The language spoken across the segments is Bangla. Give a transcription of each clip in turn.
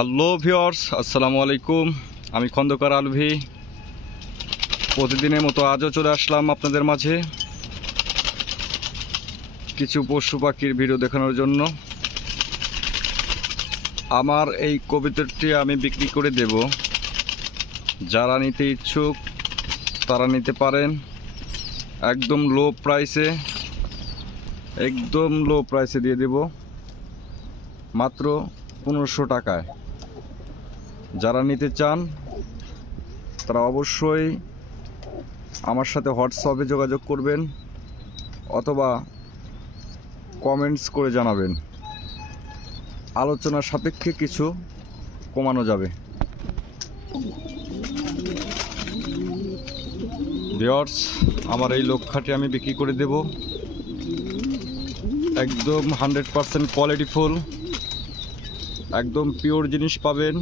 হ্যালো ভিউয়ার্স, আসসালামু আলাইকুম। আমি খন্দকার আলভি। প্রতিদিনের মতো আজও চলে আসলাম আপনাদের মাঝে কিছু পশু পাখির ভিডিও দেখানোর জন্য। আমার এই কবুতরটি আমি বিক্রি করে দেব। যারা নিতে ইচ্ছুক তারা নিতে পারেন। একদম লো প্রাইসে দিয়ে দেব, মাত্র 1500 টাকায়। যারা নিতে চান তারা অবশ্যই আমার সাথে হোয়াটসঅ্যাপে যোগাযোগ করবেন অথবা কমেন্টস করে জানাবেন। আলোচনার সাপেক্ষে কিছু কমানো যাবে। ভিউয়ার্স, আমার এই লক্ষাটি আমি বিক্রি করে দেব। একদম 100% কোয়ালিটিফুল, একদম পিওর জিনিস পাবেন।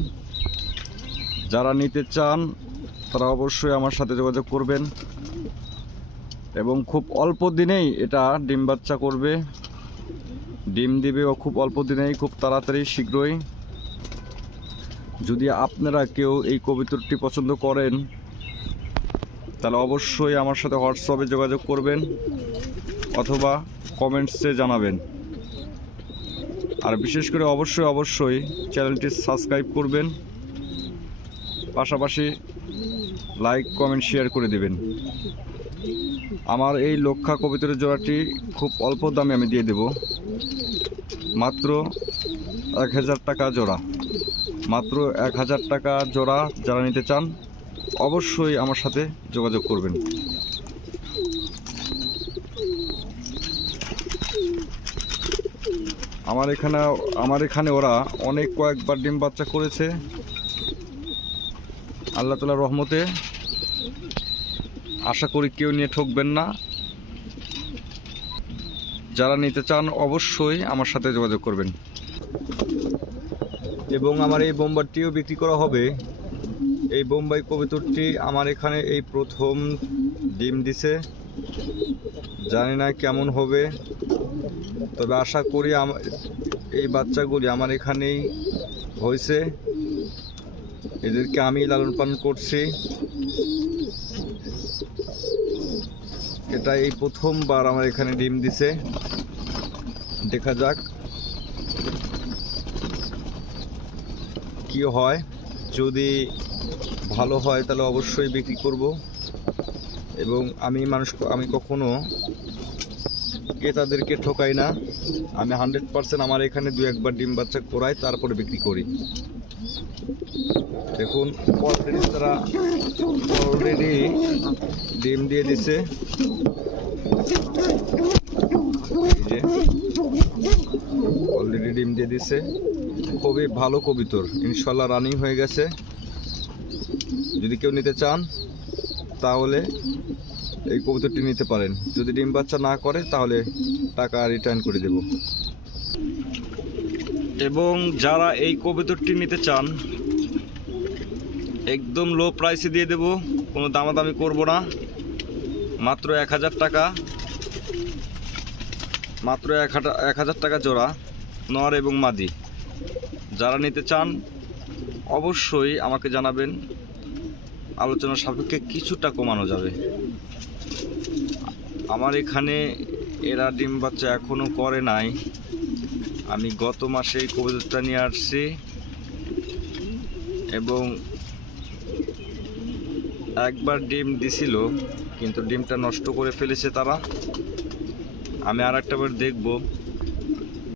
যারা নিতে চান তারা অবশ্যই আমার সাথে যোগাযোগ করবেন এবং খুব অল্প দিনেই এটা ডিম বাচ্চা করবে, ডিম দিবে ও খুব অল্প দিনেই, খুব তাড়াতাড়ি শীঘ্রই। যদি আপনারা কেউ এই কবুতরটি পছন্দ করেন তাহলে অবশ্যই আমার সাথে হোয়াটসঅ্যাপে যোগাযোগ করবেন অথবা কমেন্টসে জানাবেন। আর বিশেষ করে অবশ্যই চ্যানেলটি সাবস্ক্রাইব করবেন, পাশাপাশি লাইক কমেন্ট শেয়ার করে দেবেন। আমার এই লক্ষা কবুতরের জোড়াটি খুব অল্প দামে আমি দিয়ে দেব, মাত্র 1000 টাকা জোড়া। মাত্র 1000 টাকা জোড়া। যারা নিতে চান অবশ্যই আমার সাথে যোগাযোগ করবেন। আমার এখানে ওরা কয়েকবার ডিম বাচ্চা করেছে আল্লাহ তাআলার রহমতে। আশা করি কেউ নিয়ে ঠকবেন না। যারা নিতে চান অবশ্যই আমার সাথে যোগাযোগ করবেন। এবং আমার এই বোম্বারটিও বিক্রি করা হবে। এই বোম্বাই কবুতরটি আমার এখানে এই প্রথম ডিম দিছে। জানি না কেমন হবে, তবে আশা করি এই বাচ্চাগুলি আমার এখানেই হয়েছে। এদেরকে আমি লালন পালন করছি। এটা এই প্রথমবার আমার এখানে ডিম দিছে। দেখা যাক কি হয়। যদি ভালো হয় তাহলে অবশ্যই বিক্রি করব। এবং আমি কখনো ক্রেতাদেরকে ঠকাই না। আমি 100% আমার এখানে 2-1 বার ডিম বাচ্চা করাই, তারপরে বিক্রি করি। দেখুন, অলরেডি ডিম দিয়ে দিছে। অলরেডি ডিম দিয়ে দিছে। খুবই ভালো কবুতর, ইনশাল্লাহ রানিং হয়ে গেছে। যদি কেউ নিতে চান তাহলে এই কবুতরটি নিতে পারেন। যদি ডিম বাচ্চা না করে তাহলে টাকা রিটার্ন করে দেব। এবং যারা এই কবুতরটি নিতে চান একদম লো প্রাইসে দিয়ে দেব, কোনো দামাদামি করব না। মাত্র 1000 টাকা, মাত্র 1000 টাকা জোড়া, নর এবং মাদি। যারা নিতে চান অবশ্যই আমাকে জানাবেন। আলোচনার সাপেক্ষে কিছুটা কমানো যাবে। আমার এখানে এরা ডিম বাচ্চা এখনও করে নাই। আমি গত মাসে এই কবুতরটা নিয়ে আসছি এবং একবার ডিম দিছিল, কিন্তু ডিমটা নষ্ট করে ফেলেছে তারা। আমি আর একটাবার দেখব